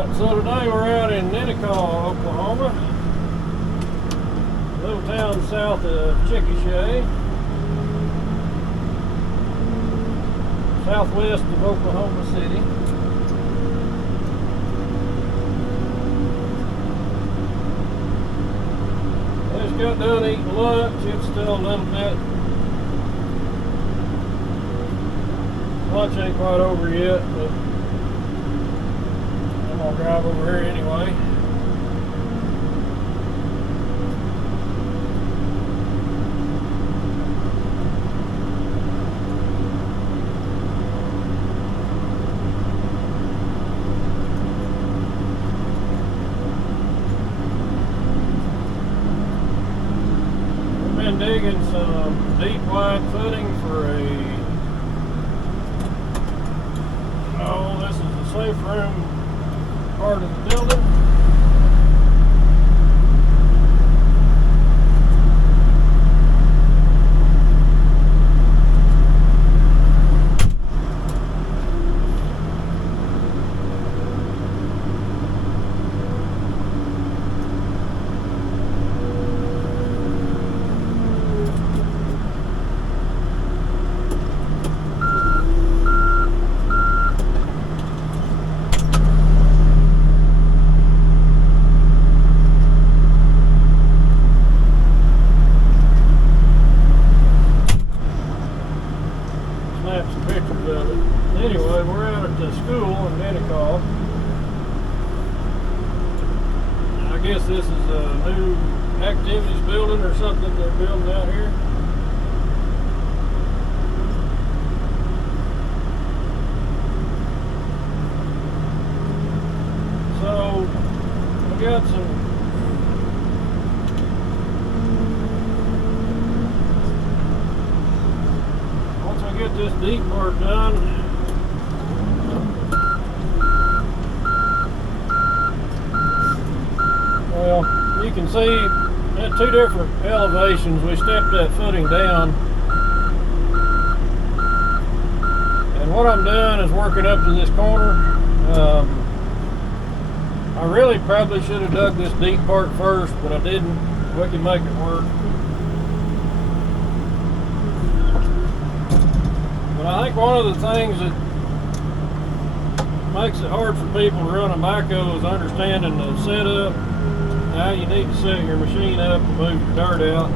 Alright, so today we're out in Ninnekah, Oklahoma. A little town south of Chickasha. Southwest of Oklahoma City. I just got done eating lunch. It's still a little bit. Lunch ain't quite over yet, but I'll drive over here anyway. We've been digging some deep wide footing for this is a safe room part of the building. Some pictures of it. Anyway, we're out at the school in Ninnekah. I guess this is a new activities building or something they're building out here. So we got some get this deep part done. Well, you can see at two different elevations we stepped that footing down, and what I'm doing is working up to this corner. I really probably should have dug this deep part first, but I didn't. We can make it work. But I think one of the things that makes it hard for people to run a backhoe is understanding the setup, how you need to set your machine up and move your dirt out.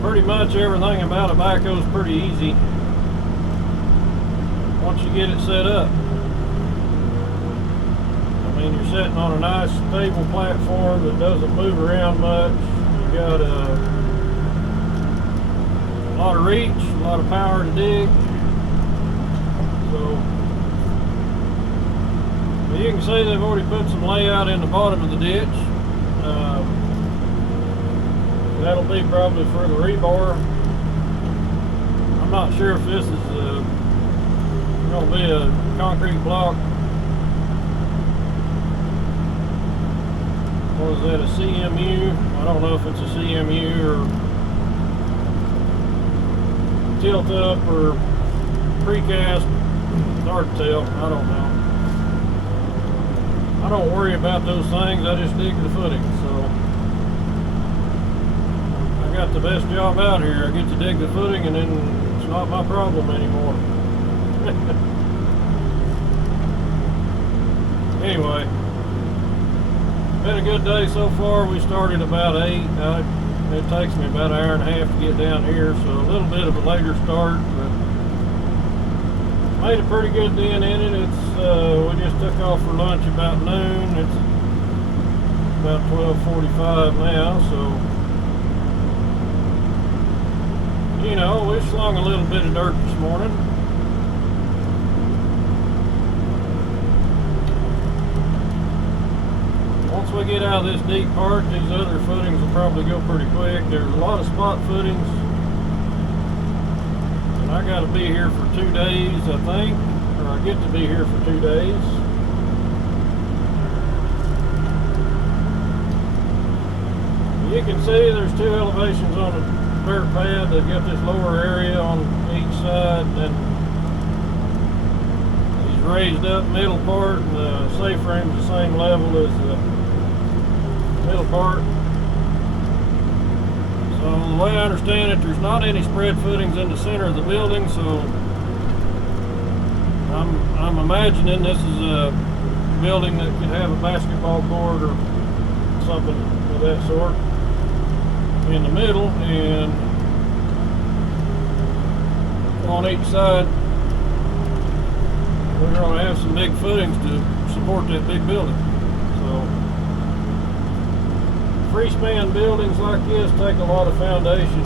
Pretty much everything about a backhoe is pretty easy once you get it set up. You're sitting on a nice stable platform that doesn't move around much. You got a lot of reach, a lot of power to dig. So you can see they've already put some layout in the bottom of the ditch. That'll be probably for the rebar. I'm not sure if this is going to be a concrete block. What is that, a CMU? I don't know if it's a CMU or tilt up or precast. It's hard to tell. I don't know. I don't worry about those things. I just dig the footing. So I got the best job out here. I get to dig the footing, and then it's not my problem anymore. Anyway. Been a good day so far. We started about 8. It takes me about an hour and a half to get down here, so a little bit of a later start, but made a pretty good dent in it. We just took off for lunch about noon. It's about 12:45 now, so you know, we slung a little bit of dirt this morning. Once we get out of this deep part, these other footings will probably go pretty quick. There's a lot of spot footings, and I got to be here for 2 days, I think, or I get to be here for 2 days. You can see there's 2 elevations on dirt pad. They've got this lower area on each side, and then these raised up middle part, and the C-frame's the same level as the middle part. So the way I understand it, there's not any spread footings in the center of the building, so I'm imagining this is a building that could have a basketball court or something of that sort in the middle, and on each side we're going to have some big footings to support that big building. So free-span buildings like this take a lot of foundation.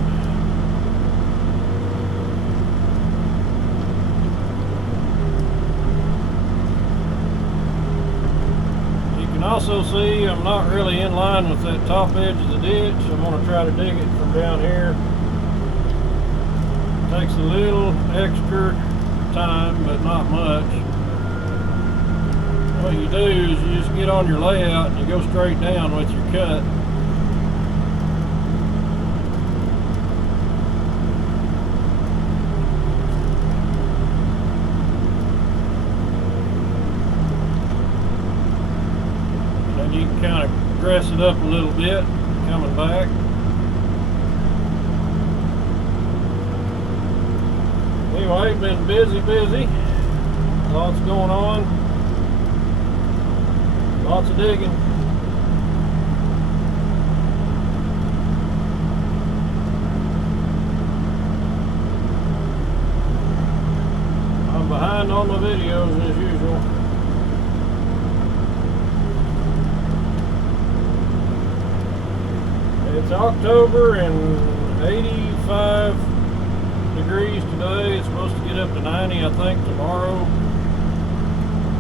You can also see I'm not really in line with that top edge of the ditch. I'm going to try to dig it from down here. It takes a little extra time, but not much. What you do is you just get on your layout and you go straight down with your cut. And you can kind of dress it up a little bit coming back. Anyway, been busy. Lots going on. Lots of digging. I'm behind on the videos as usual. It's October and 85 degrees today. It's supposed to get up to 90, I think, tomorrow.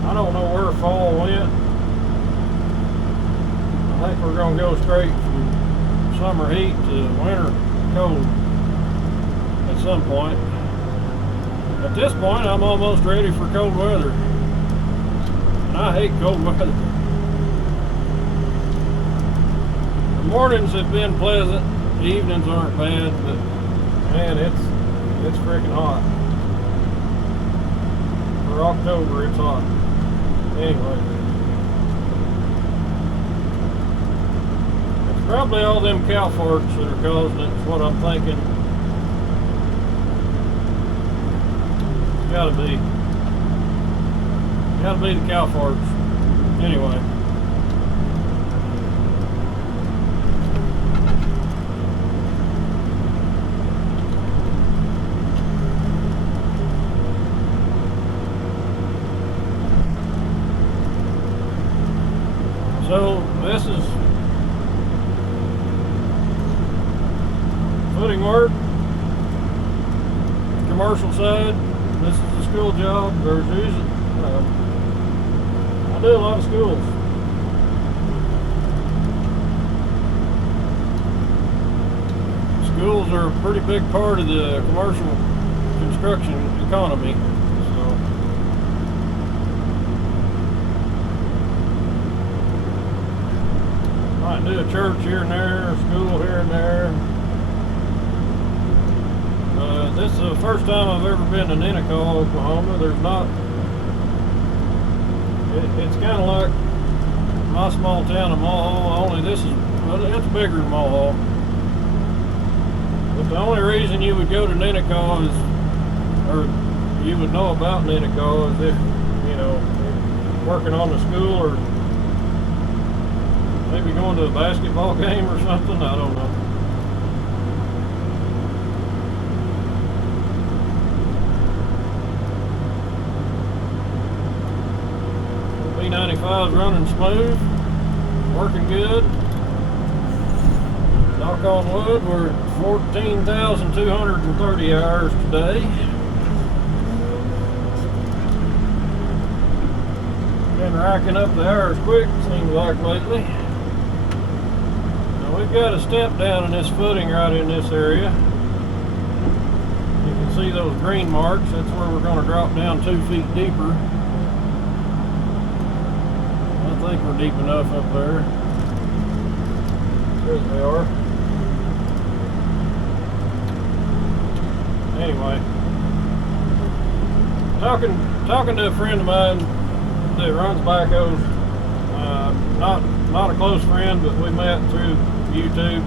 I don't know where fall went. I think we're going to go straight from summer heat to winter cold at some point. At this point, I'm almost ready for cold weather. And I hate cold weather. The mornings have been pleasant. The evenings aren't bad, but man, it's freaking hot. For October, it's hot. Anyway. Probably all them cow farts that are causing it is what I'm thinking. It's gotta be the cow farts. Anyway. So this is footing work, commercial side. This is the school job. There's usually, I do a lot of schools. Schools are a pretty big part of the commercial construction economy. So might do a church here and there, a school here and there. This is the first time I've ever been to Ninnekah, Oklahoma. There's not, it's kind of like my small town of Mulhall, only this is, well, it's bigger than Mulhall. But the only reason you would go to Ninnekah is, or you would know about Ninnekah is if, you know, working on the school or maybe going to a basketball game or something, I don't know. B95's running smooth, working good. Knock on wood, we're at 14,230 hours today. Been racking up the hours quick, seems like lately. Now we've got a step down in this footing right in this area. You can see those green marks. That's where we're going to drop down 2 feet deeper. I think we're deep enough up there. There they are. anyway, talking to a friend of mine that runs backhoes. Not a close friend, but we met through YouTube,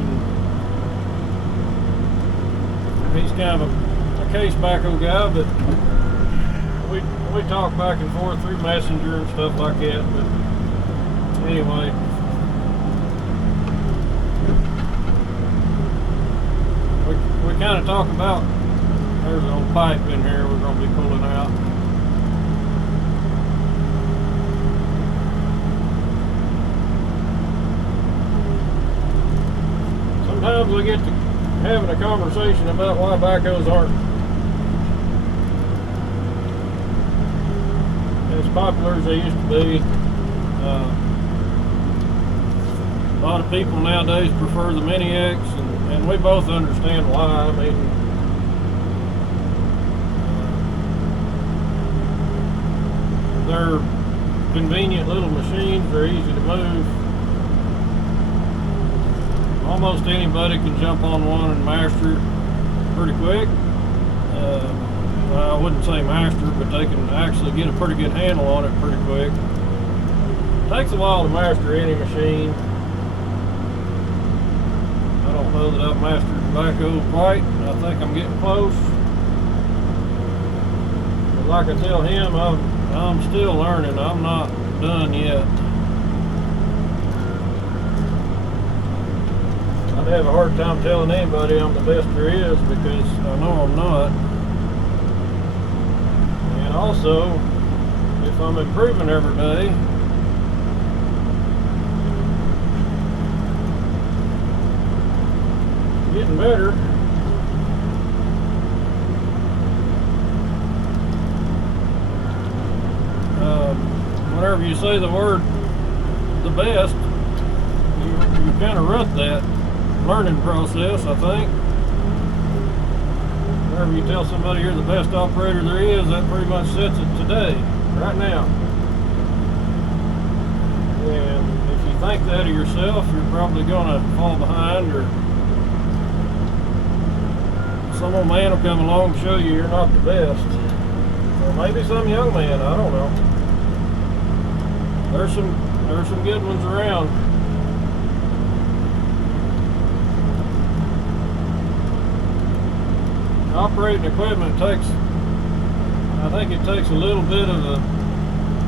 and he's kind of a case backhoe guy, but we talk back and forth through Messenger and stuff like that. But anyway, we kind of talk about, there's an old pipe in here we're going to be pulling out. Sometimes we get to having a conversation about why backhoes aren't as popular as they used to be. A lot of people nowadays prefer the Mini X, and we both understand why. I mean, they're convenient little machines, they're easy to move. Almost anybody can jump on one and master it pretty quick. Well, I wouldn't say master, but they can actually get a pretty good handle on it pretty quick. It takes a while to master any machine. I don't know that I've mastered the backhoe quite. I think I'm getting close. But like I tell him, I'm still learning. I'm not done yet. I'd have a hard time telling anybody I'm the best there is, because I know I'm not. And also, if I'm improving every day, getting better, whenever you say the word the best, you kind of rut that learning process, I think. Whenever you tell somebody you're the best operator there is, that pretty much sets it today, right now. And if you think that of yourself, you're probably going to fall behind, or some old man will come along and show you you're not the best. Or maybe some young man, I don't know. There's some good ones around. Operating equipment takes, I think it takes a little bit of a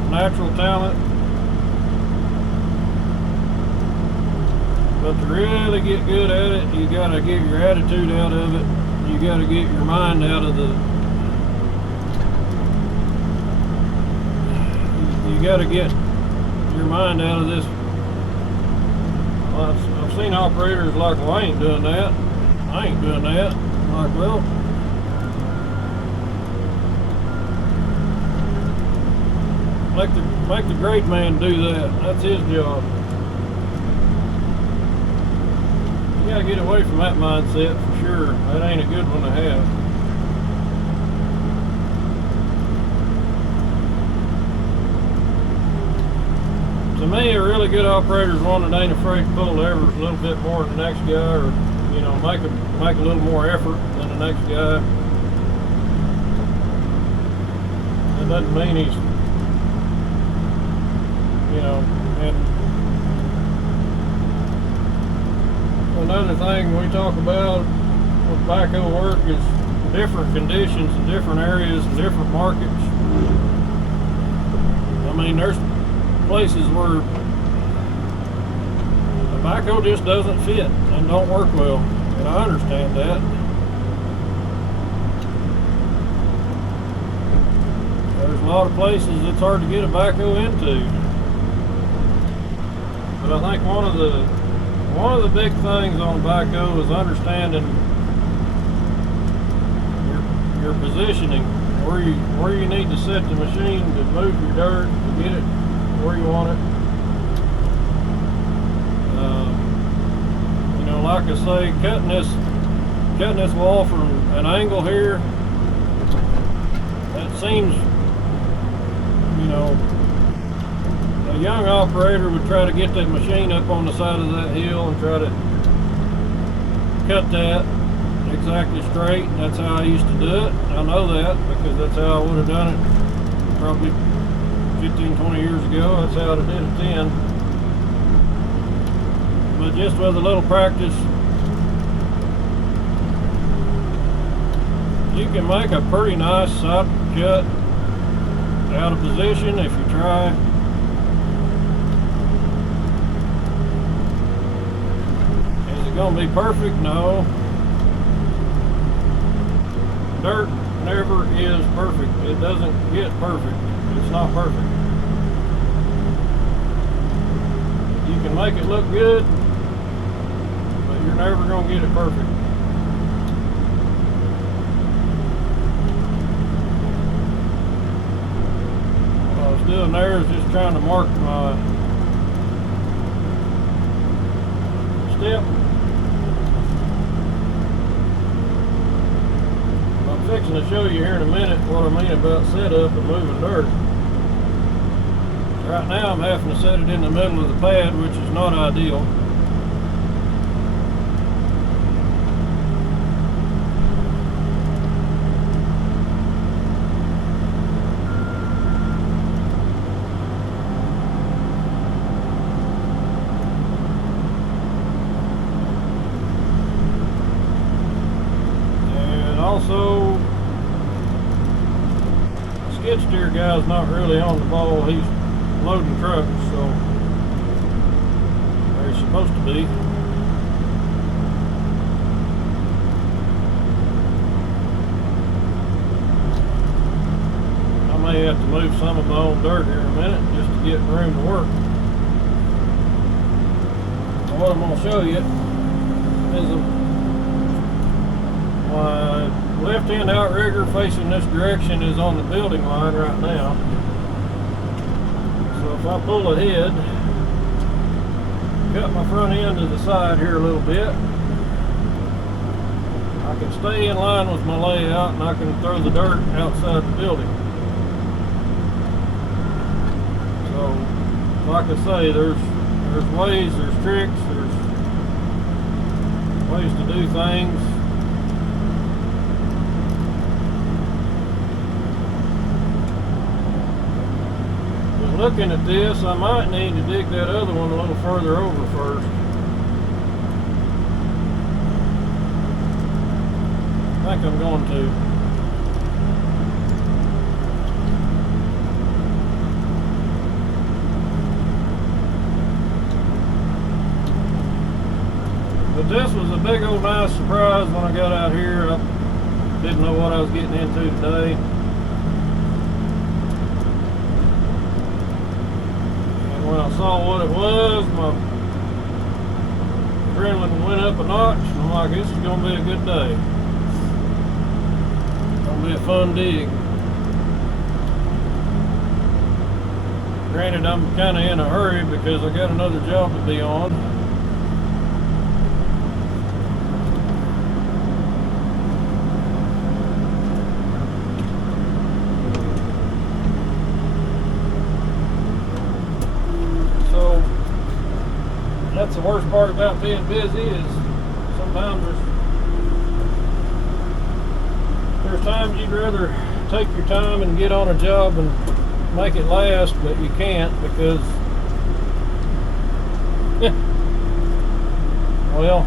natural talent, but to really get good at it, you got to get your attitude out of it. You got to get your mind out of the, you got to get your mind out of this. Well, I've seen operators like, well, I ain't doing that. I ain't doing that. I'm like, well, make the great man do that. That's his job. You gotta get away from that mindset for sure. That ain't a good one to have. To me, a really good operator is one that ain't afraid to pull levers a little bit more than the next guy, or make a little more effort than the next guy. That doesn't mean he's, and another thing we talk about with backhoe work is different conditions in different areas and different markets. I mean, there's places where the backhoe just doesn't fit and don't work well, and I understand that. There's a lot of places it's hard to get a backhoe into. But I think one of the big things on a backhoe is understanding your positioning, where you need to set the machine to move your dirt to get it where you want it. Like I say, cutting this wall from an angle here, that seems, a young operator would try to get that machine up on the side of that hill and try to cut that exactly straight. That's how I used to do it. I know that because that's how I would have done it probably 15, 20 years ago. That's how I did it then. But just with a little practice, you can make a pretty nice side cut out of position if you try. Is it going to be perfect? No. Dirt never is perfect. It doesn't get perfect. It's not perfect. You can make it look good, but you're never going to get it perfect. What I was doing there is just trying to mark my step. I'm fixing to show you here in a minute what I mean about setup and moving dirt. Right now I'm having to set it in the middle of the pad, which is not ideal. And also, the skid steer guy's not really on the ball. He's loading trucks, so where he's supposed to be. I may have to move some of my own dirt here in a minute just to get room to work. So what I'm going to show you is my left-hand outrigger facing this direction is on the building line right now. So if I pull ahead, cut my front end to the side here a little bit, I can stay in line with my layout and I can throw the dirt outside the building. So, like I say, there's ways, there's tricks, there's ways to do things. Looking at this, I might need to dig that other one a little further over first. I think I'm going to. But this was a big old nice surprise when I got out here. I didn't know what I was getting into today. When I saw what it was, my adrenaline went up a notch. I'm like, this is going to be a good day. It's going to be a fun dig. Granted, I'm kind of in a hurry because I got another job to be on. That's the worst part about being busy is sometimes there's times you'd rather take your time and get on a job and make it last, but you can't because, well,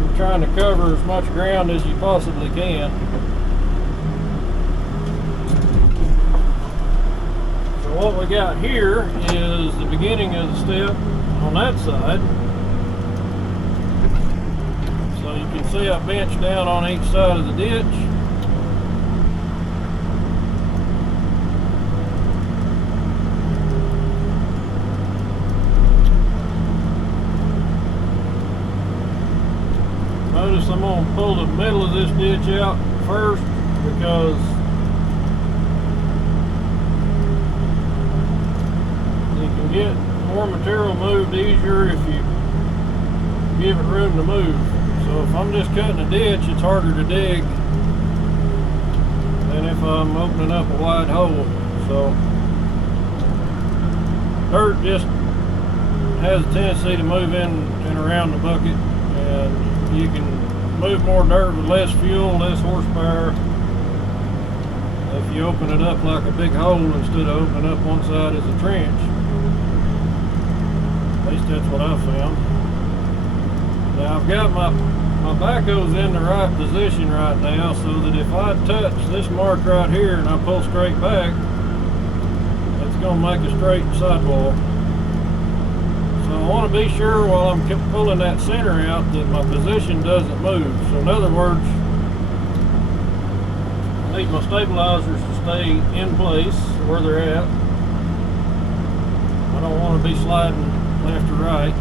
you're trying to cover as much ground as you possibly can. What we got here is the beginning of the step on that side. So you can see I benched down on each side of the ditch. Notice I'm going to pull the middle of this ditch out first because get more material moved easier if you give it room to move. So if I'm just cutting a ditch, it's harder to dig than if I'm opening up a wide hole. So dirt just has a tendency to move in and around the bucket, and you can move more dirt with less fuel, less horsepower if you open it up like a big hole instead of opening up one side as a trench. At least that's what I found. Now I've got my backhoe's in the right position right now, so that if I touch this mark right here and I pull straight back, it's going to make a straight sidewall. So I want to be sure while I'm pulling that center out that my position doesn't move. So in other words, I need my stabilizers to stay in place where they're at. I don't want to be sliding left or right.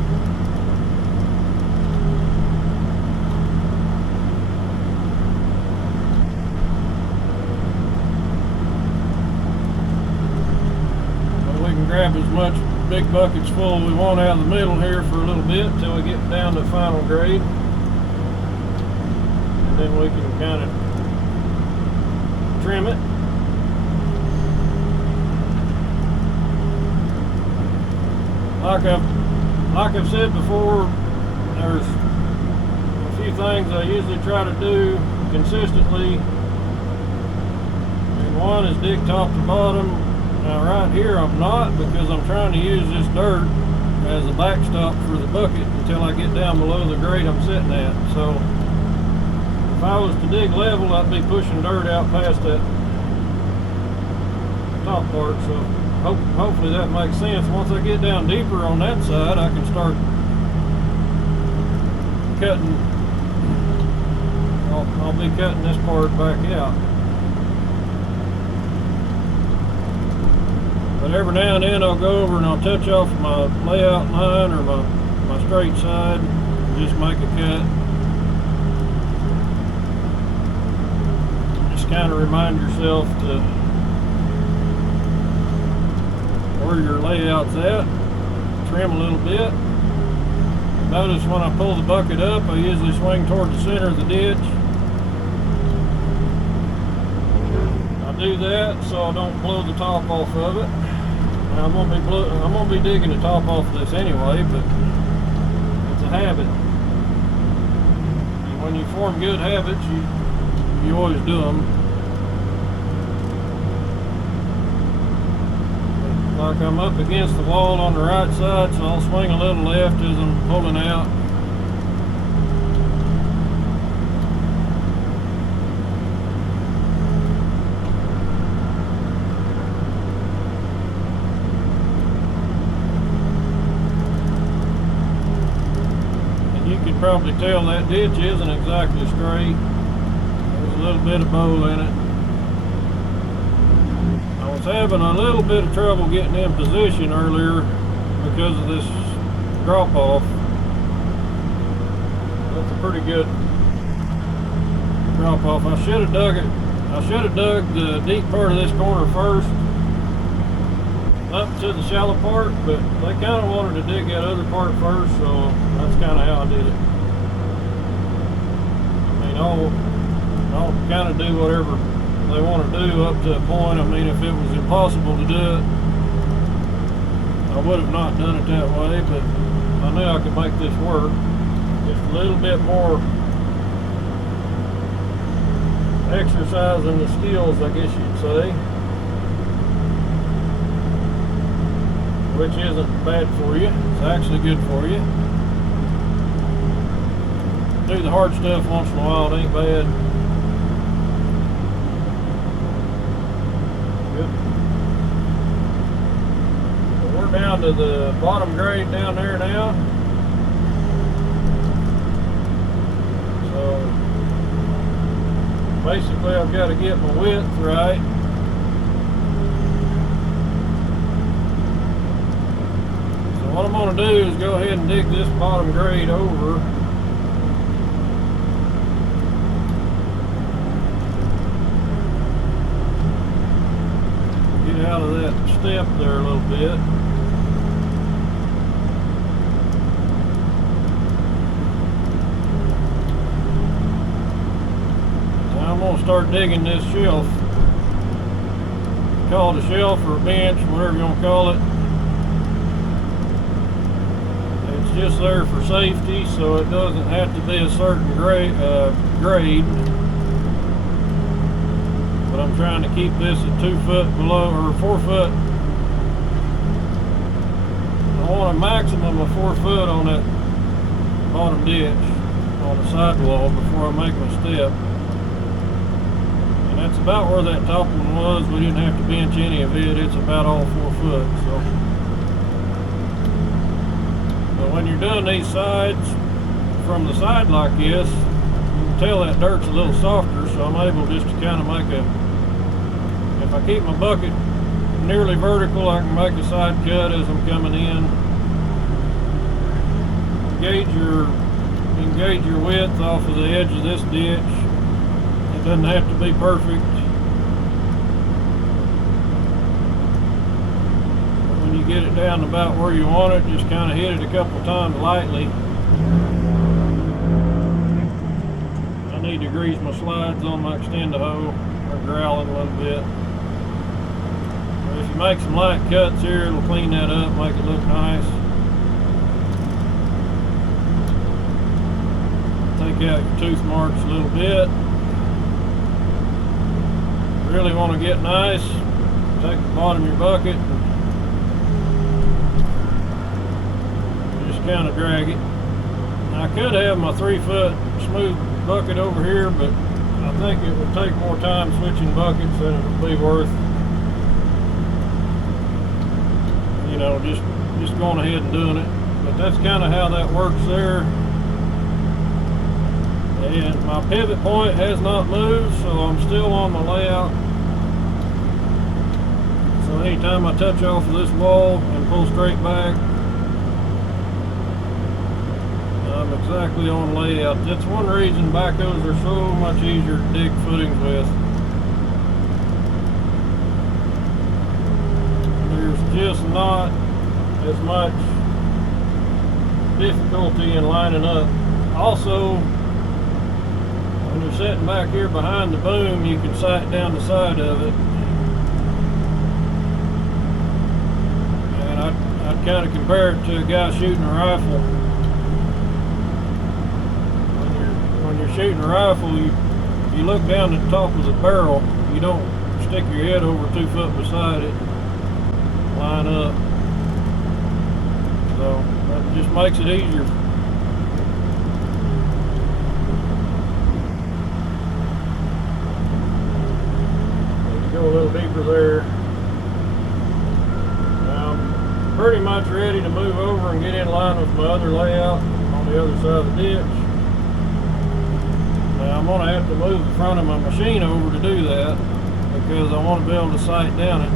Grab as much big buckets full we want out of the middle here for a little bit until we get down to final grade, and then we can kind of trim it. Like I've said before, there's a few things I usually try to do consistently, and one is dig top to bottom. Now right here I'm not, because I'm trying to use this dirt as a backstop for the bucket until I get down below the grade I'm sitting at. So if I was to dig level, I'd be pushing dirt out past that top part. So hopefully that makes sense. Once I get down deeper on that side, I can start cutting. I'll be cutting this part back out. But every now and then I'll go over and I'll touch off my layout line or my straight side and just make a cut. Just kind of remind yourself to where your layout's at. Trim a little bit. Notice when I pull the bucket up, I usually swing toward the center of the ditch. I do that so I don't blow the top off of it. I'm gonna be digging the top off of this anyway, but it's a habit. And when you form good habits, you always do them. Like I'm up against the wall on the right side, so I'll swing a little left as I'm pulling out. Probably tell that ditch isn't exactly straight. There's a little bit of bowl in it. I was having a little bit of trouble getting in position earlier because of this drop off. That's a pretty good drop off. I should have dug the deep part of this corner first up to the shallow part, but they kind of wanted to dig that other part first, so that's kind of how I did it. I'll kind of do whatever they want to do up to a point. I mean, if it was impossible to do it, I would have not done it that way, but I knew I could make this work. Just a little bit more exercising the skills, I guess you'd say, which isn't bad for you. It's actually good for you. Do the hard stuff once in a while, it ain't bad. Good. So we're down to the bottom grade down there now. So basically I've got to get my width right. So what I'm going to do is go ahead and dig this bottom grade over. Out of that step there a little bit. Now I'm going to start digging this shelf. Call it a shelf or a bench, whatever you want to call it. It's just there for safety, so it doesn't have to be a certain grade. But I'm trying to keep this at 2 foot below, or 4 foot. I want a maximum of 4 foot on that bottom ditch on the sidewall before I make my step. And that's about where that top one was. We didn't have to bench any of it. It's about all 4 foot. So, but when you're doing these sides from the side like this, you can tell that dirt's a little softer, so I'm able just to kind of make a, if I keep my bucket nearly vertical, I can make a side cut as I'm coming in. You can gauge your width off of the edge of this ditch. It doesn't have to be perfect. But when you get it down about where you want it, just kind of hit it a couple times lightly. I need to grease my slides on my extender hoe. They're growling a little bit. But if you make some light cuts here, it'll clean that up, make it look nice. Take out your tooth marks a little bit. Really want to get nice, take the bottom of your bucket and just kind of drag it. Now, I could have my 3 foot smooth bucket over here, but I think it would take more time switching buckets than it would be worth, you know, just going ahead and doing it. But that's kind of how that works there. And my pivot point has not moved, so I'm still on my layout. So anytime I touch off of this wall and pull straight back, I'm exactly on layout. That's one reason backhoes are so much easier to dig footings with. There's just not as much difficulty in lining up. Also, when you're sitting back here behind the boom, you can sight down the side of it. And I'd kind of compare it to a guy shooting a rifle. When you're shooting a rifle, you look down at the top of the barrel. You don't stick your head over 2 foot beside it. Line up. So that just makes it easier. Go a little deeper there. Now I'm pretty much ready to move over and get in line with my other layout on the other side of the ditch. Now I'm going to have to move the front of my machine over to do that because I want to be able to sight down it.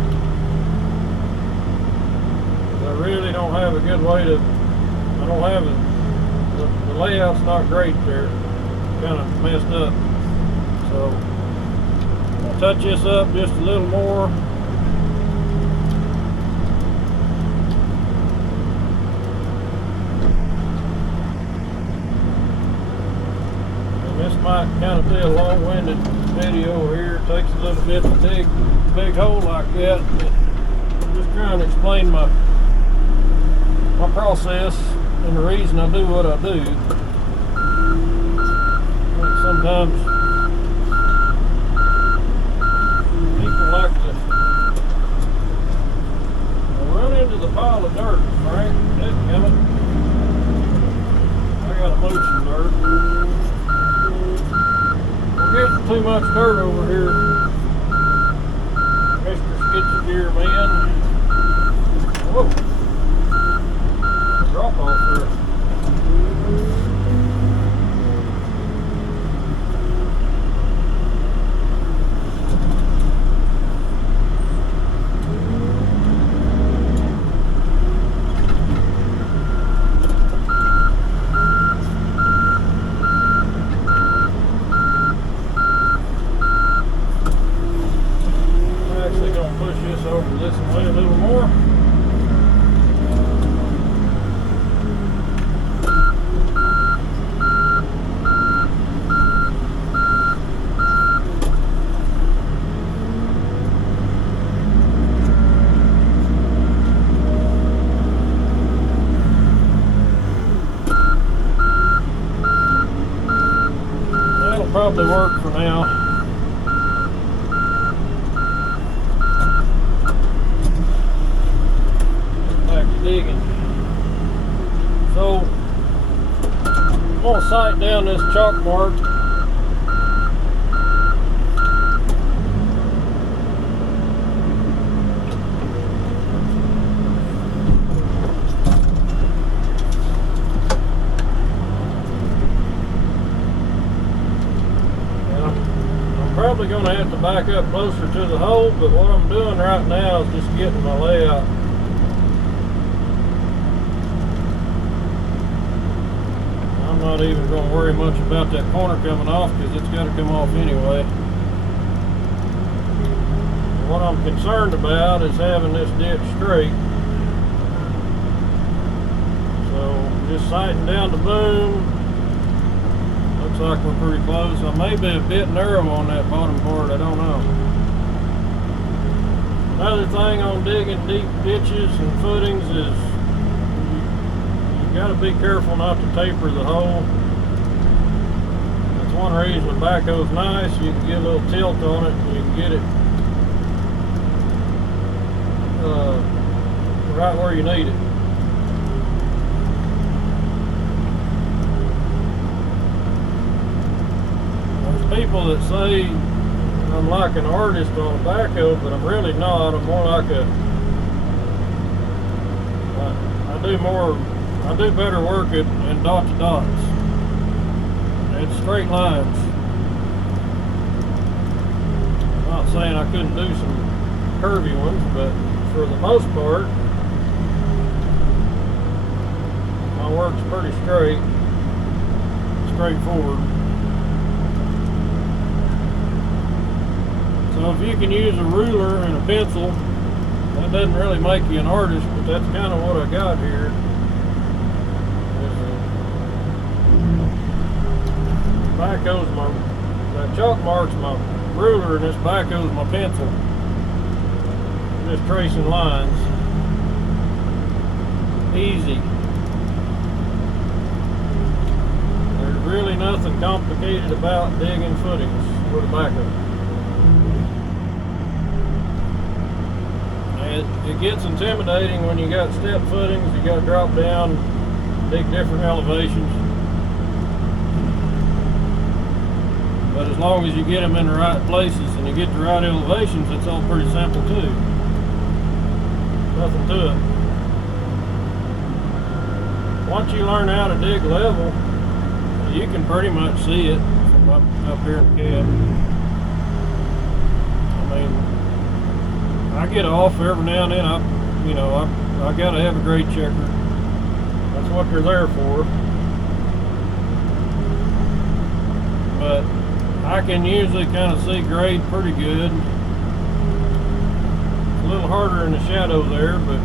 I really don't have a good way to, I don't have it, the layout's not great there. It's kind of messed up. So touch this up just a little more. And this might kind of be a long-winded video here. It takes a little bit to dig a big hole like that. But I'm just trying to explain my process and the reason I do what I do. I think sometimes like to run into the pile of dirt, Frank. Dadgummit. I gotta move some dirt. We're getting too much dirt over here, Mr. Sketchy Gear Man. Whoa. Drop off there. Over this way a little more. that'll probably work for now. Back to digging. So I'm gonna sight down this chalk mark. Probably going to have to back up closer to the hole, but what I'm doing right now is just getting my layout. I'm not even going to worry much about that corner coming off because it's got to come off anyway. What I'm concerned about is having this ditch straight. So just sighting down the boom. Looks like we're pretty close. I may be a bit narrow on that bottom part, I don't know. Another thing on digging deep ditches and footings is you got to be careful not to taper the hole. That's one reason the backhoe's nice. You can get a little tilt on it and you can get it right where you need it. People that say I'm like an artist on a backhoe, but I'm really not. I'm more like I do better work in dot to dots and straight lines. I'm not saying I couldn't do some curvy ones, but for the most part, my work's pretty straightforward. So if you can use a ruler and a pencil, that doesn't really make you an artist, but that's kind of what I got here. That chalk mark's my ruler and this backhoe's my pencil. I'm just tracing lines. Easy. There's really nothing complicated about digging footings with a backhoe. It gets intimidating when you got step footings, you got to drop down, dig different elevations. But as long as you get them in the right places and you get the right elevations, it's all pretty simple too. Nothing to it. Once you learn how to dig level, you can pretty much see it from up here in the cab. I mean, I get off every now and then. I got to have a grade checker. That's what they're there for. But I can usually kind of see grade pretty good. It's a little harder in the shadow there, but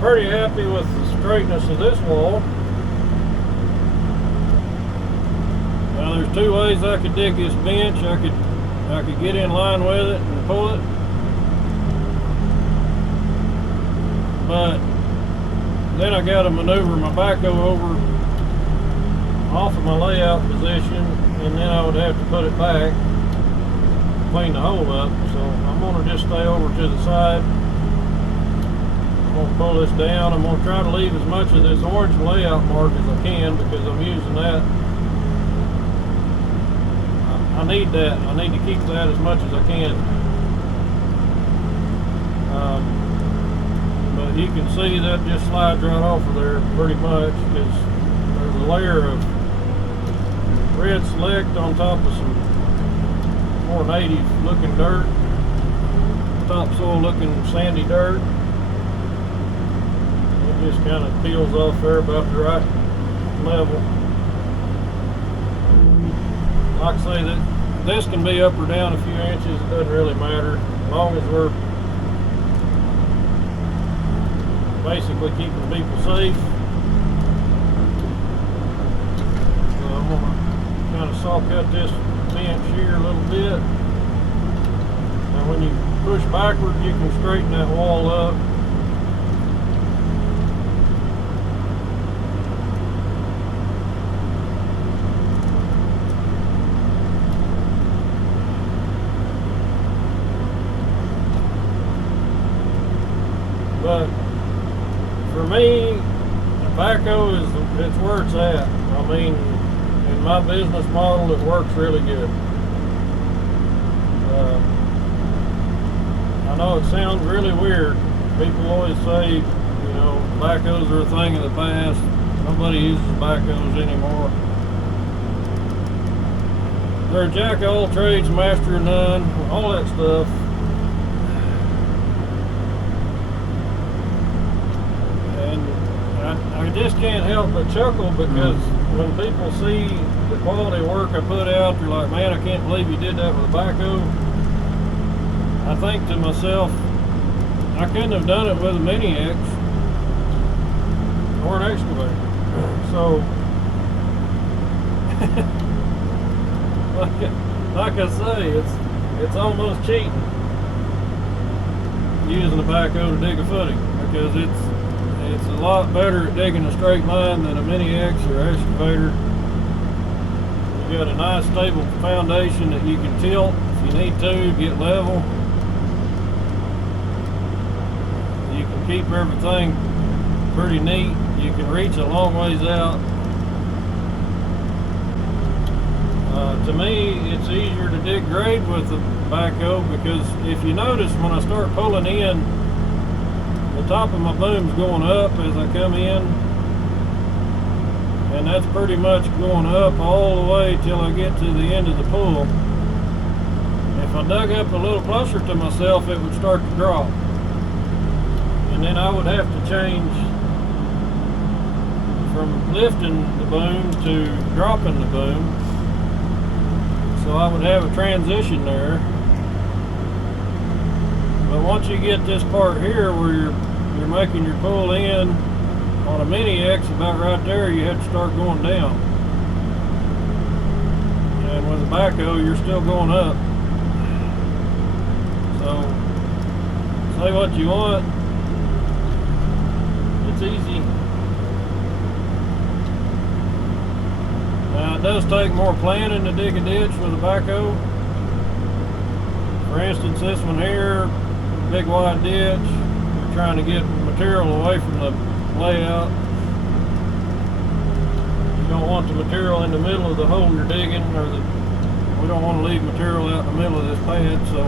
pretty happy with the straightness of this wall. Now there's two ways I could dig this bench. I could get in line with it and pull it. But then I got to maneuver my backhoe over off of my layout position, and then I would have to put it back, clean the hole up. So I'm going to just stay over to the side. I'm going to pull this down. I'm going to try to leave as much of this orange layout mark as I can because I'm using that. I need that. I need to keep that as much as I can. But you can see that just slides right off of there pretty much because there's a layer of red select on top of some more native looking dirt, topsoil looking sandy dirt. Just kind of peels off there about the right level. Like I say, that this can be up or down a few inches, it doesn't really matter. As long as we're basically keeping people safe. So I'm gonna kind of saw cut this bench here a little bit. Now when you push backward, you can straighten that wall up. But for me, the backhoe it's where it's at. I mean, in my business model, it works really good. I know it sounds really weird. People always say, you know, backhoes are a thing of the past. Nobody uses backhoes anymore. They're a jack of all trades, master of none, all that stuff. I just can't help but chuckle because when people see the quality work I put out, they're like, man, I can't believe you did that with a backhoe. I think to myself, I couldn't have done it with a mini X or an excavator. So, like I say, it's almost cheating using a backhoe to dig a footing, because it's a lot better at digging a straight line than a mini X or excavator. You got a nice stable foundation that you can tilt if you need to, get level. You can keep everything pretty neat. You can reach a long ways out. To me, it's easier to dig grade with the backhoe, because if you notice, when I start pulling in, the top of my boom's going up as I come in, and that's pretty much going up all the way till I get to the end of the pool. If I dug up a little closer to myself, it would start to drop, and then I would have to change from lifting the boom to dropping the boom, so I would have a transition there. But once you get this part here where you're making your pull in on a mini X, about right there, you have to start going down. And with a backhoe, you're still going up. So, say what you want. It's easy. Now, it does take more planning to dig a ditch with a backhoe. For instance, this one here, big wide ditch. We're trying to get material away from the layout. You don't want the material in the middle of the hole you're digging, or we don't want to leave material out in the middle of this pad. So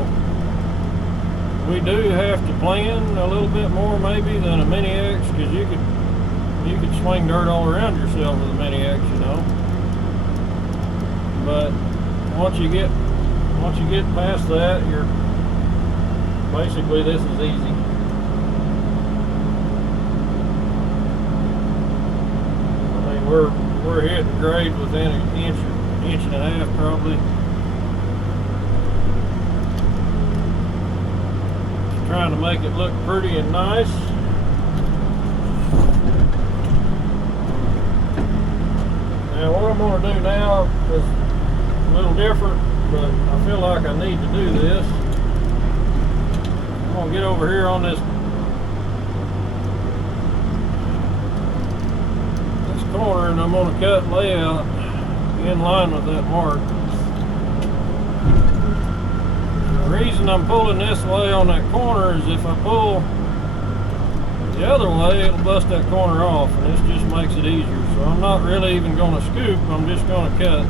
we do have to plan a little bit more maybe than a mini X, because you could swing dirt all around yourself with a mini X, you know. But once you get past that, you're basically, this is easy. I mean, we're hitting grade within an inch and a half probably. Just trying to make it look pretty and nice. Now what I'm going to do now is a little different, but I feel like I need to do this. I'm going to get over here on this corner, and I'm going to cut and lay out in line with that mark. The reason I'm pulling this way on that corner is if I pull the other way, it'll bust that corner off, and this just makes it easier. So I'm not really even going to scoop, I'm just going to cut.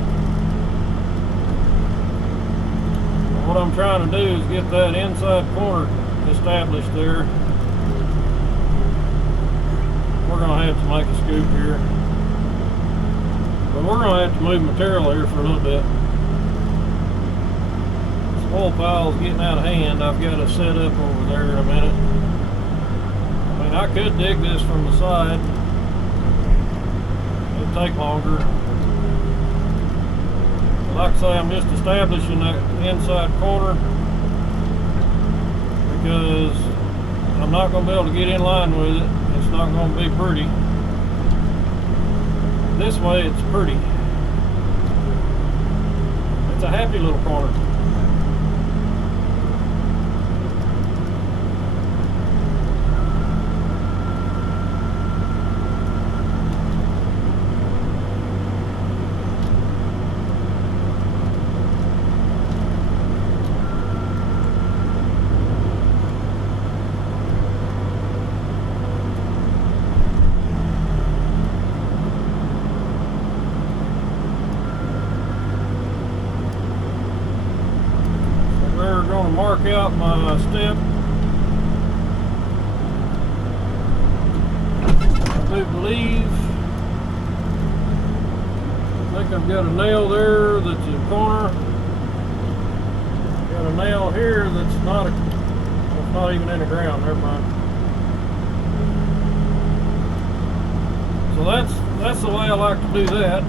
What I'm trying to do is get that inside corner established there. We're going to have to make a scoop here, but we're going to have to move material here for a little bit. This oil pile's getting out of hand. I've got to set up over there in a minute. I mean, I could dig this from the side. It'd take longer. Like I say, I'm just establishing that inside corner, because I'm not going to be able to get in line with it. It's not going to be pretty. This way it's pretty. It's a happy little corner. Going to mark out my step. I do believe, I think I've got a nail there that's in the corner. Got a nail here that's not it's not even in the ground. Never mind. So that's the way I like to do that.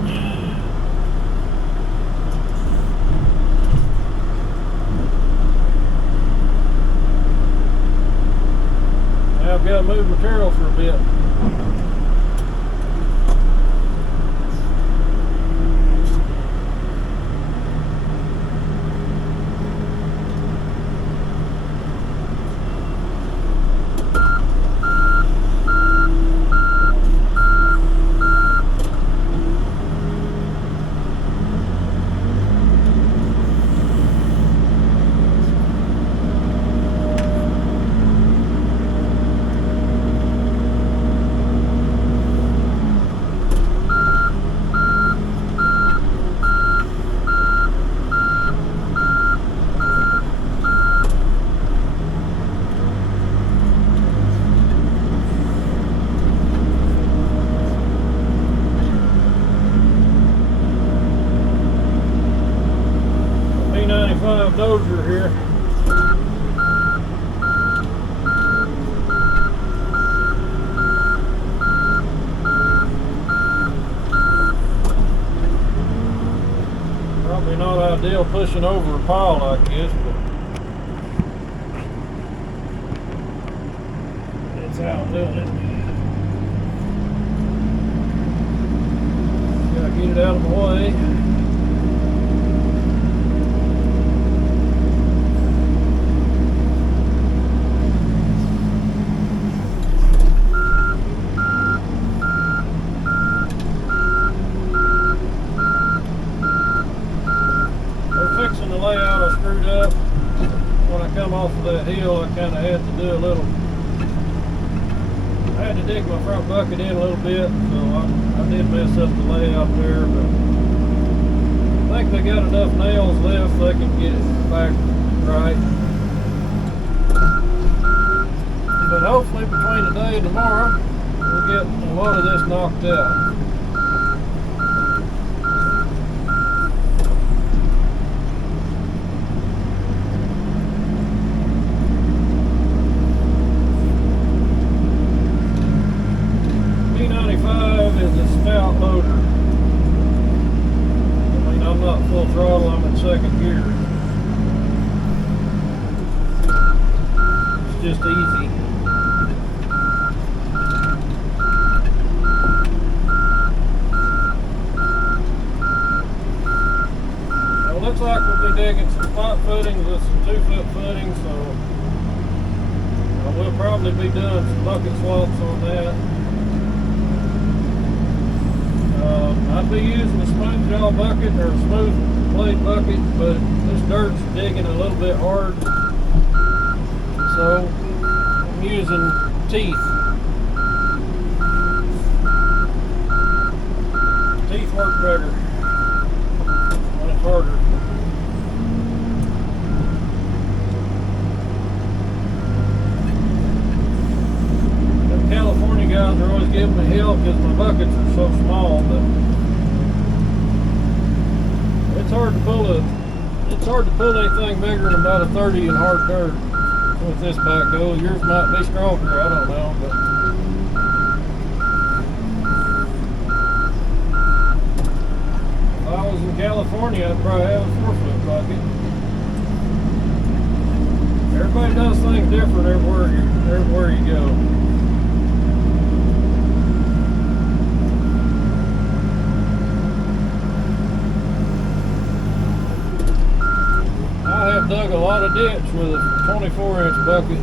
I've got to move material for a bit. Dozer here. Probably not ideal pushing over a pile like this, but it's how I'm doing it. Gotta get it out of the way. Layout I screwed up when I come off of that hill. I kind of had to do a little, I had to dig my front bucket in a little bit, so I did mess up the layout there, but I think they got enough nails left they can get it back right. But hopefully between today and tomorrow we'll get a lot of this knocked out. Is a spout loader. I mean, I'm not full throttle, I'm in second gear. It's just easy. Well, it looks like we'll be digging some spot footings with some 2-foot footings, so we'll probably be doing some bucket swaps on that. I'd be using a smooth jaw bucket or a smooth blade bucket, but this dirt's digging a little bit hard, so I'm using teeth. Teeth work better when it's harder. The California guys are always giving me hell because my buckets are so small, but it's hard to pull anything bigger than about a 30 in hard dirt with this backhoe. Yours might be stronger, I don't know, but if I was in California, I'd probably have a 4-foot bucket. Everybody does things different everywhere you go. ditch with a 24-inch bucket.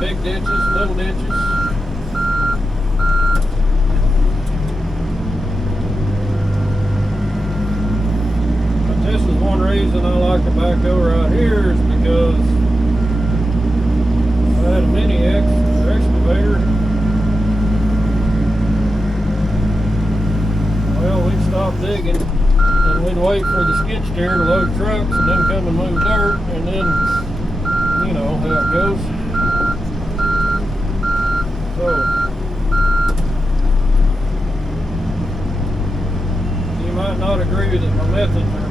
Big ditches, little ditches. But this is one reason I like the backhoe right here is because I had a mini excavator. Well, we'd stop digging and we'd wait for the skid steer to load trucks and then come and move dirt, and then, you know how it goes. So, you might not agree that my methods are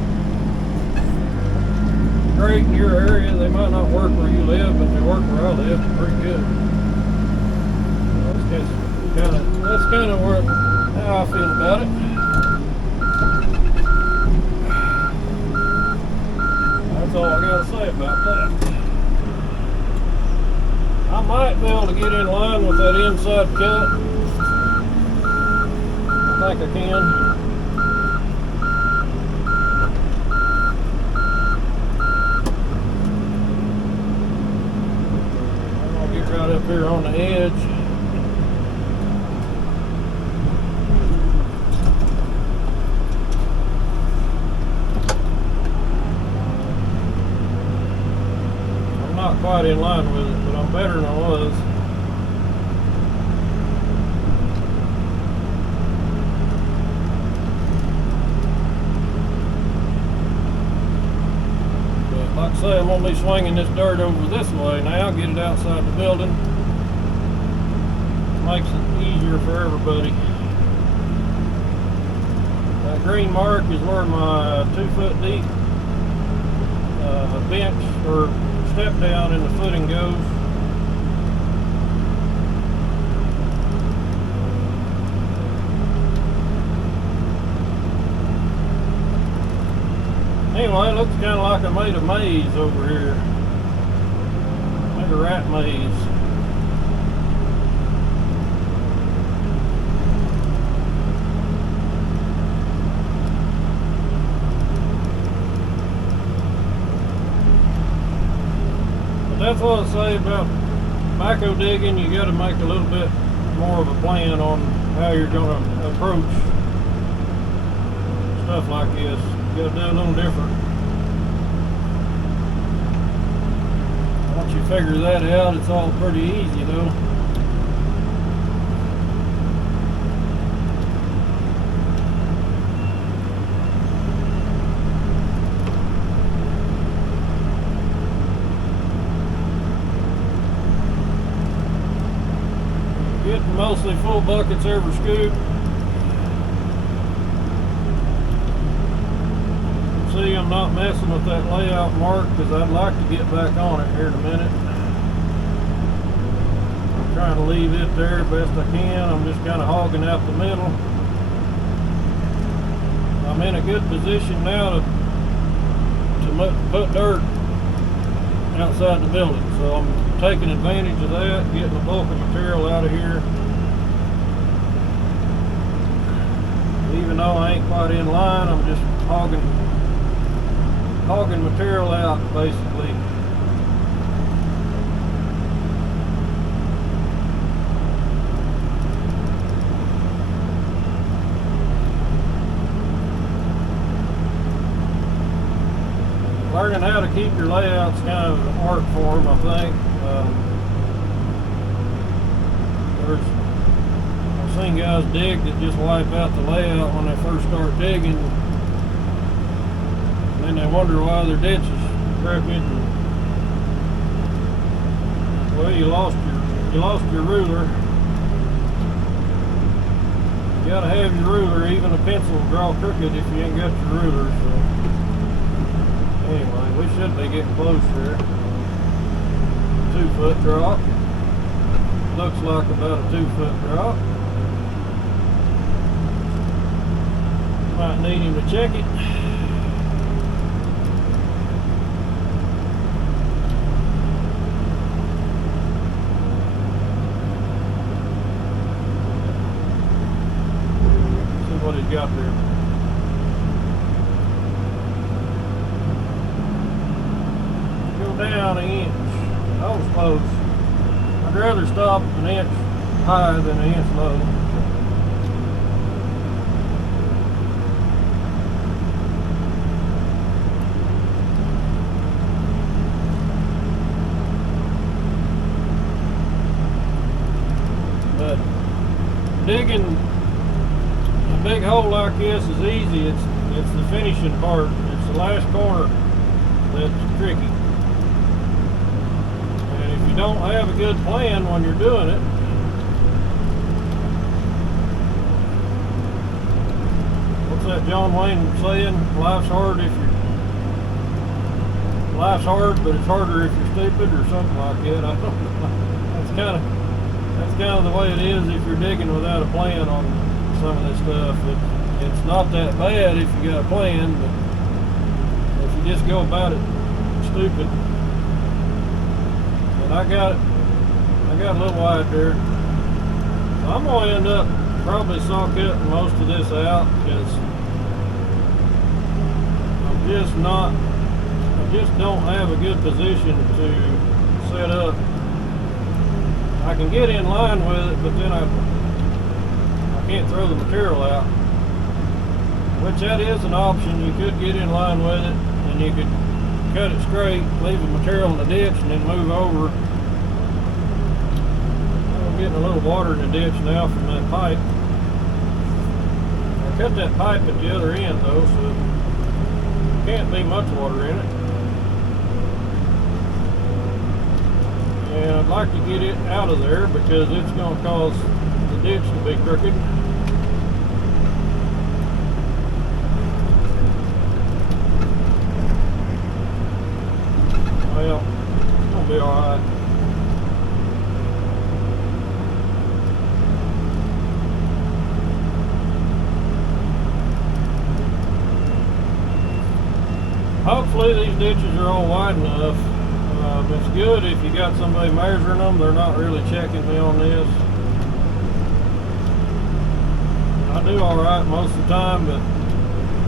great in your area. They might not work where you live, but they work where I live pretty good. That's kind of how I feel about it. That's all I gotta say about that. I might be able to get in line with that inside cut. I think I can. I'm gonna get right up here on the edge. Not quite in line with it, but I'm better than I was. But like I say, I'm going to be swinging this dirt over this way now, get it outside the building. Makes it easier for everybody. That green mark is where my 2-foot deep bench or step down in the footing goes. Anyway, it looks kind of like I made a maze over here. Made a rat maze. That's what I say about backhoe digging. You got to make a little bit more of a plan on how you're going to approach stuff like this. You got to do a little different. Once you figure that out, it's all pretty easy though. Getting mostly full buckets every scoop. See, I'm not messing with that layout mark because I'd like to get back on it here in a minute. I'm trying to leave it there best I can. I'm just kind of hogging out the middle. I'm in a good position now to put dirt outside the building, so I'm taking advantage of that, getting the bulk of material out of here. Even though I ain't quite in line, I'm just hogging material out basically. Learning how to keep your layouts kind of an art form, I think. I've seen guys dig that just wipe out the layout when they first start digging. Then they wonder why their ditches crooked. Well, you lost your ruler. You gotta have your ruler. Even a pencil will draw crooked if you ain't got your ruler. So anyway, we should be getting close here. 2-foot drop. Looks like about a 2-foot drop. Might need him to check it. See what he's got there. close. I'd rather stop an inch high than an inch low. But digging a big hole like this is easy. It's the finishing part. It's the last corner that's tricky. And if you don't have a good plan when you're doing it, what's that John Wayne saying? Life's hard but it's harder if you're stupid, or something like that. I don't know. That's kind of the way it is if you're digging without a plan on some of this stuff. It's not that bad if you got a plan, but if you just go about it stupid. And I got a little wide there. So I'm gonna end up probably saw cutting most of this out, because I just don't have a good position to set up. I can get in line with it, but then I can't throw the material out. Which that is an option. You could get in line with it, and you could cut it straight, leave the material in the ditch, and then move over. I'm getting a little water in the ditch now from that pipe. I cut that pipe at the other end though, so there can't be much water in it. And I'd like to get it out of there because it's going to cause the ditch to be crooked. Well, it's going to be alright. Hopefully these ditches are all wide enough. It's good if you got somebody measuring them. They're not really checking me on this. I do alright most of the time, but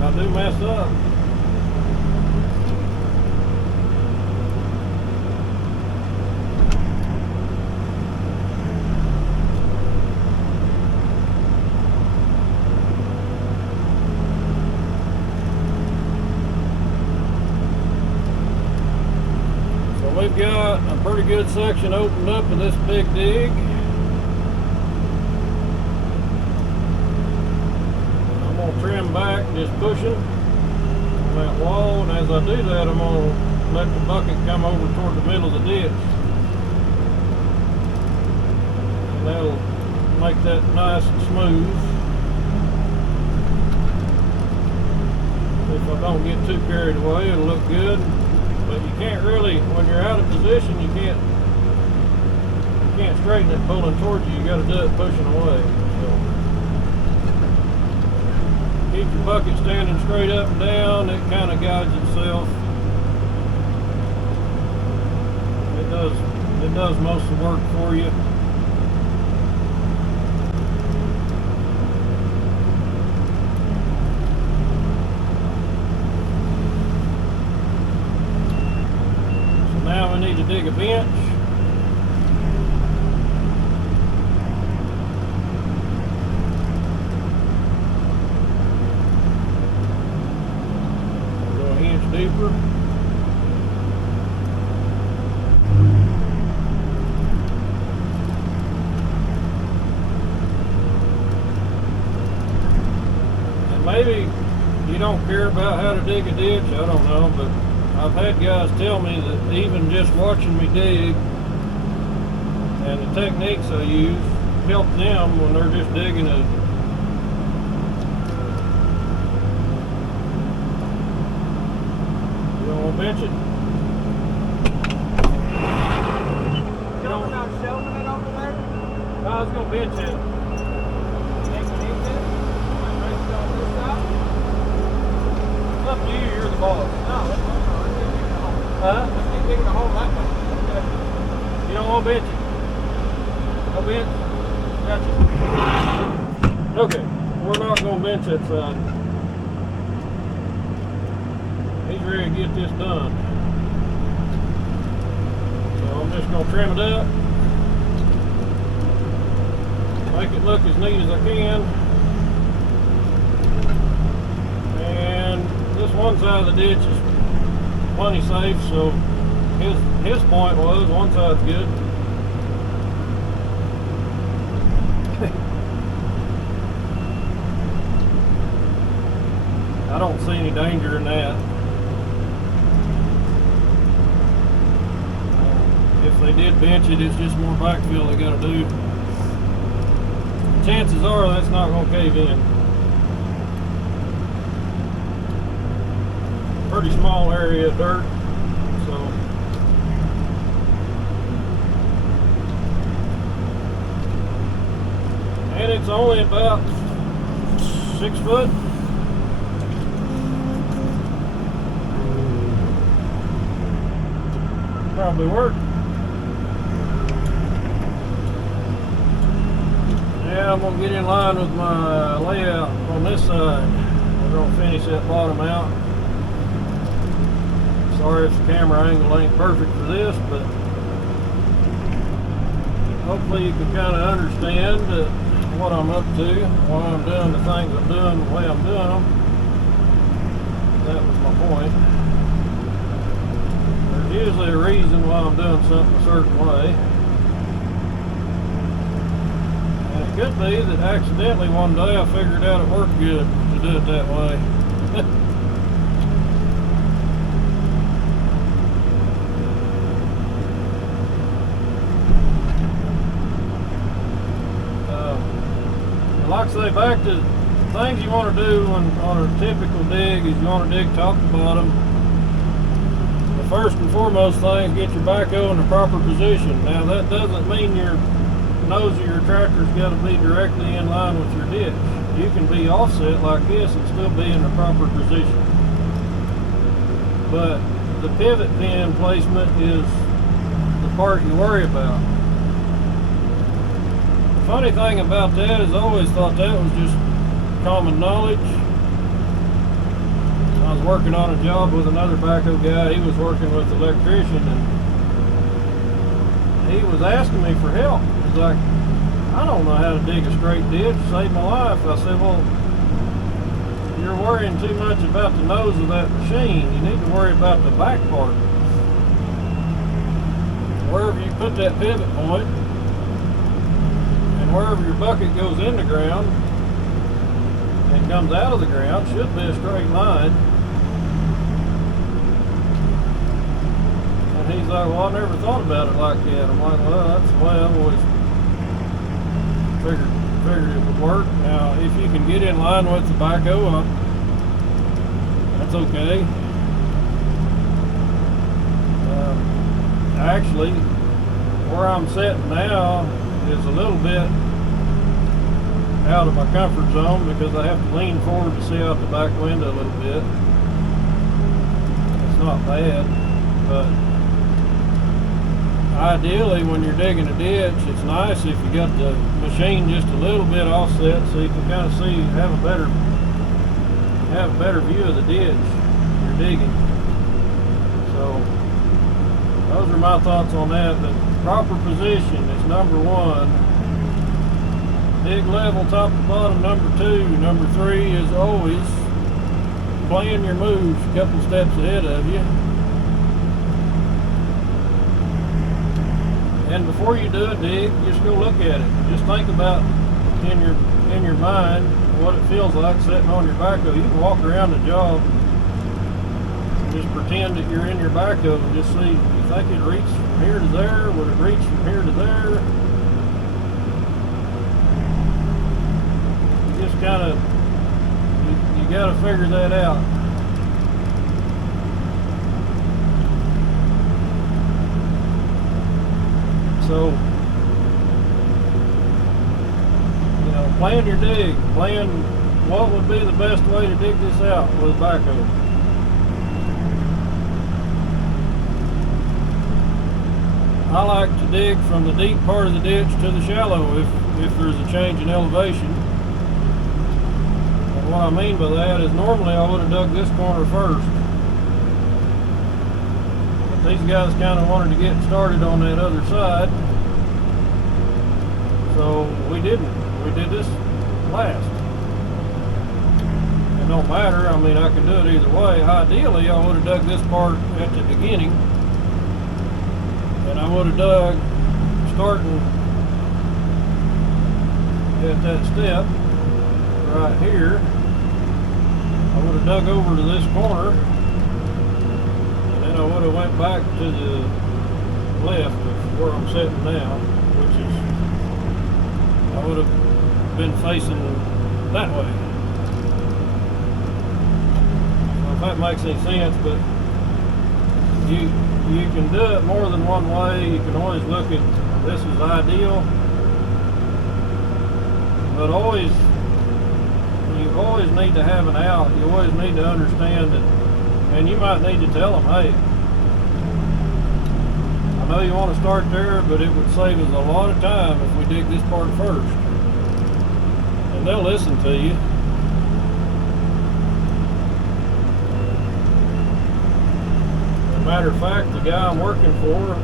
I do mess up. We've got a pretty good section opened up in this big dig. I'm going to trim back, just pushing on that wall, and as I do that, I'm going to let the bucket come over toward the middle of the ditch. And that'll make that nice and smooth. If I don't get too carried away, it'll look good. But you can't really, when you're out of position, you can't straighten it pulling towards you. You got to do it pushing away. So keep your bucket standing straight up and down. It kind of guides itself. It does most of the work for you. Now we need to dig a bench. Go an inch deeper. And maybe you don't care about how to dig a ditch, I don't know, but I've had guys tell me that even just watching me dig and the techniques I use help them when they're just digging a You don't want to bench it? You don't want to shelving it over there? No, I was going to bench it. It's up to you, you're the boss. No. Huh? Let's keep digging a hole that way. Okay. You don't want to bench it? No bench? Gotcha. Okay, we're not going to bench that side. He's ready to get this done. So I'm just gonna trim it up, make it look as neat as I can. And this one side of the ditch is plenty safe, so his point was one side's good. I don't see any danger in that. If they did bench it, it's just more backfill they gotta do. Chances are that's not gonna cave in. Pretty small area of dirt, so and it's only about 6 foot. Probably work. Yeah, I'm gonna get in line with my layout on this side. We're gonna finish that bottom out. Sorry if the camera angle ain't perfect for this, but hopefully you can kind of understand what I'm up to, why I'm doing the things I'm doing, the way I'm doing them. That was my point. There's usually a reason why I'm doing something a certain way. And it could be that accidentally one day I figured out it worked good to do it that way. Like I say, back to things you want to do on a typical dig is you want to dig top to bottom. The first and foremost thing is get your backhoe in the proper position. Now that doesn't mean your nose of your tractor's got to be directly in line with your ditch. You can be offset like this and still be in the proper position. But the pivot pin placement is the part you worry about. Funny thing about that is I always thought that was just common knowledge. I was working on a job with another backhoe guy. He was working with an electrician, and he was asking me for help. He's like, I don't know how to dig a straight ditch, save my life. I said, well, you're worrying too much about the nose of that machine. You need to worry about the back part. Wherever you put that pivot point, wherever your bucket goes in the ground and comes out of the ground should be a straight line. And he's like, well, I never thought about it like that. I'm like, well, that's the way I've always figured it would work. Now, if you can get in line with the backhoe, that's okay. Actually, where I'm sitting now is a little bit out of my comfort zone because I have to lean forward to see out the back window a little bit. It's not bad, but ideally when you're digging a ditch, it's nice if you got the machine just a little bit offset so you can kind of see, have a better view of the ditch you're digging. So those are my thoughts on that. The proper position is number one. Dig level top to bottom, number two. Number three is always plan your moves a couple steps ahead of you. And before you do a dig, just go look at it. Just think about in your mind what it feels like sitting on your backhoe. You can walk around the job and just pretend that you're in your backhoe and just see, you think it reached from here to there? Would it reach from here to there? You just kind of, you got to figure that out. So, you know, plan your dig. Plan what would be the best way to dig this out with a backhoe. I like to dig from the deep part of the ditch to the shallow if there's a change in elevation. And what I mean by that is normally I would have dug this corner first. But these guys kind of wanted to get started on that other side, so we didn't. We did this last. It don't matter. I mean, I can do it either way. Ideally, I would have dug this part at the beginning, and I would have dug starting at that step right here. I would have dug over to this corner, and then I would have went back to the left of where I'm sitting now, which is, I would have been facing that way. So if that makes any sense, but you can do it more than one way. You can always look at, this is ideal, but you always need to have an out. You always need to understand that, and you might need to tell them, hey, I know you want to start there, but it would save us a lot of time if we dig this part first. And they'll listen to you. As a matter of fact, the guy I'm working for,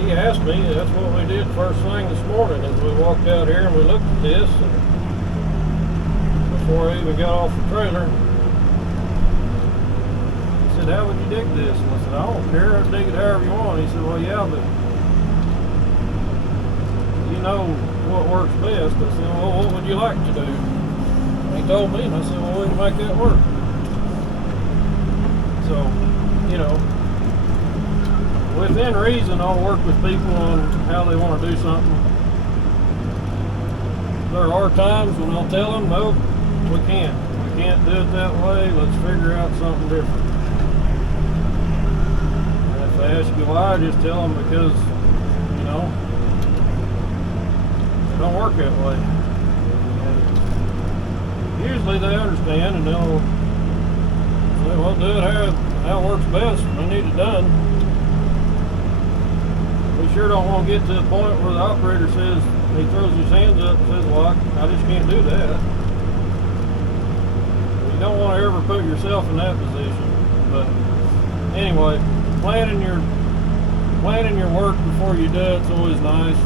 he asked me, that's what we did first thing this morning, as we walked out here and we looked at this, and before I even got off the trailer, he said, how would you dig this? And I said, I don't care, I'll dig it however you want. He said, well, yeah, but you know what works best. I said, well, what would you like to do? And he told me, and I said, well, we can make that work. So, you know, within reason, I'll work with people on how they want to do something. There are times when I'll tell them, no, we can't. We can't do it that way. Let's figure out something different. And if they ask you why, just tell them because, you know, it don't work that way. And usually they understand, and they'll say, well, do it how it works best. We need it done. We sure don't want to get to the point where the operator says, he throws his hands up and says, well, I just can't do that. You don't want to ever put yourself in that position. But anyway, planning your work before you do it's always nice.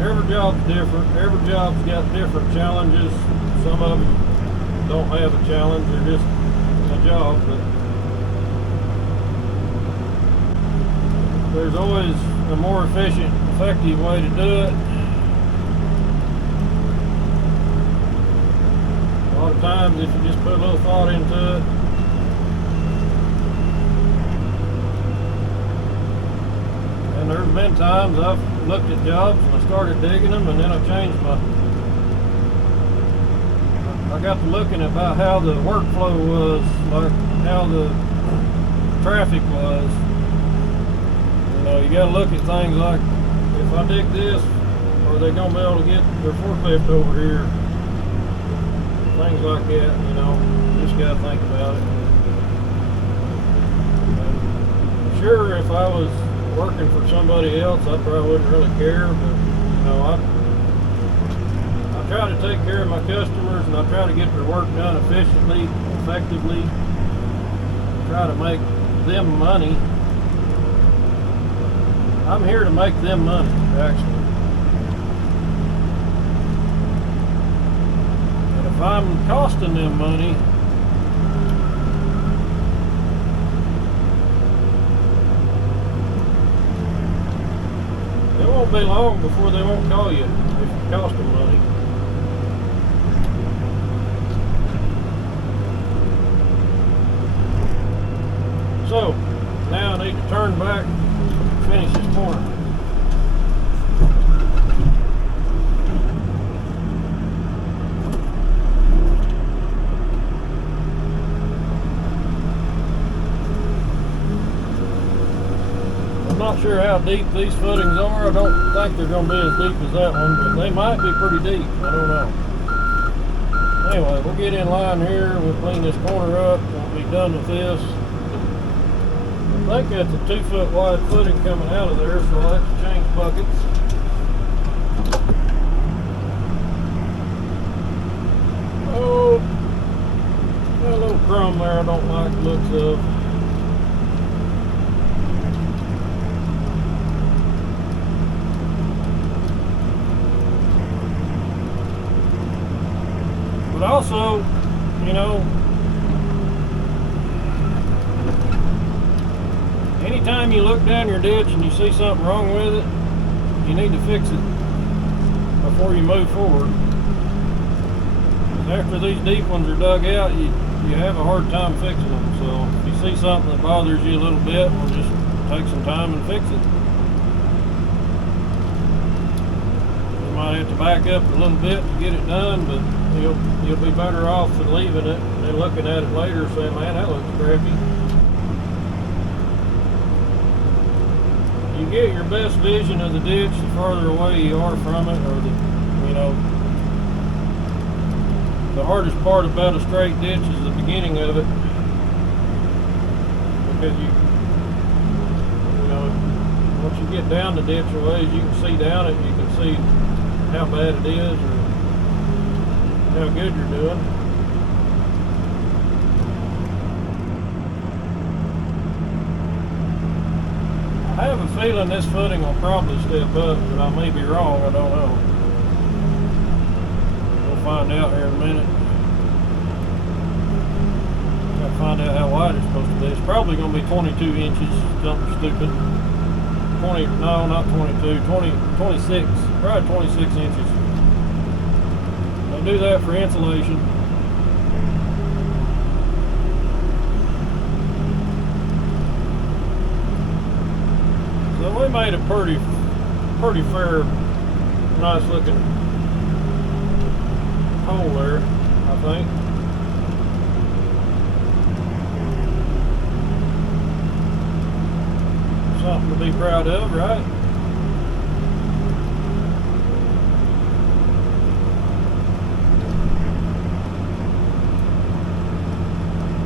Every job's different. Every job's got different challenges. Some of them don't have a challenge, they're just a job. But there's always a more efficient, effective way to do it. A lot of times, if you just put a little thought into it, and there's been times I've looked at jobs and I started digging them, and then I changed I got to looking about how the workflow was, like how the traffic was. You know, you got to look at things like, if I dig this, are they going to be able to get their forklift over here? Things like that, you know, you just got to think about it. And sure, if I was working for somebody else, I probably wouldn't really care, but, you know, I try to take care of my customers, and I try to get their work done efficiently, effectively, try to make them money. I'm here to make them money, actually. And if I'm costing them money, it won't be long before they won't call you if you cost them money. So, now I need to turn back and finish this corner. I'm not sure how deep these footings are. I don't think they're going to be as deep as that one, but they might be pretty deep. I don't know. Anyway, we'll get in line here. We'll clean this corner up. We'll be done with this. I think that's a 2 foot wide footing coming out of there, so I'll have to change buckets. Oh, got a little little crumb there I don't like the looks of. But also, you know, anytime you look down your ditch and you see something wrong with it, you need to fix it before you move forward. After these deep ones are dug out, you have a hard time fixing them. So if you see something that bothers you a little bit, we'll just take some time and fix it. You might have to back up a little bit to get it done, but you'll be better off than leaving it and looking at it later saying, man, that looks crappy. You get your best vision of the ditch the farther away you are from it, or the hardest part about a straight ditch is the beginning of it, because once you get down the ditch a ways, you can see down it, you can see how bad it is or how good you're doing. I have a feeling this footing will probably step up, but I may be wrong, I don't know. We'll find out here in a minute. Gotta find out how wide it's supposed to be. It's probably going to be 22 inches, something stupid. 20, no, not 22, 26, probably 26 inches. They do that for insulation. So we made a pretty fair, nice looking hole there, I think. Something to be proud of, right?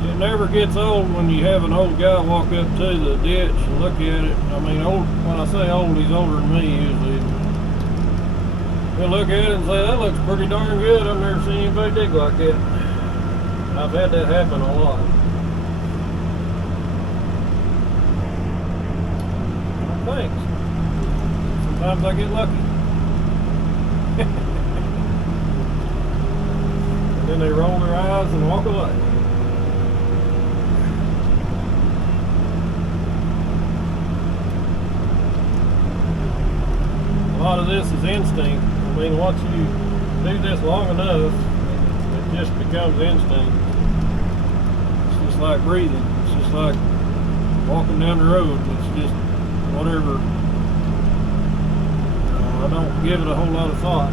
It never gets old when you have an old guy walk up to the ditch and look at it. I mean, old, when I say old, he's older than me usually. He'll look at it and say, that looks pretty darn good. I've never seen anybody dig like that. I've had that happen a lot. Thanks. Sometimes I get lucky. And then they roll their eyes and walk away. A lot of this is instinct. I mean, once you do this long enough, it just becomes instinct. It's just like breathing. It's just like walking down the road. It's just whatever. I don't give it a whole lot of thought.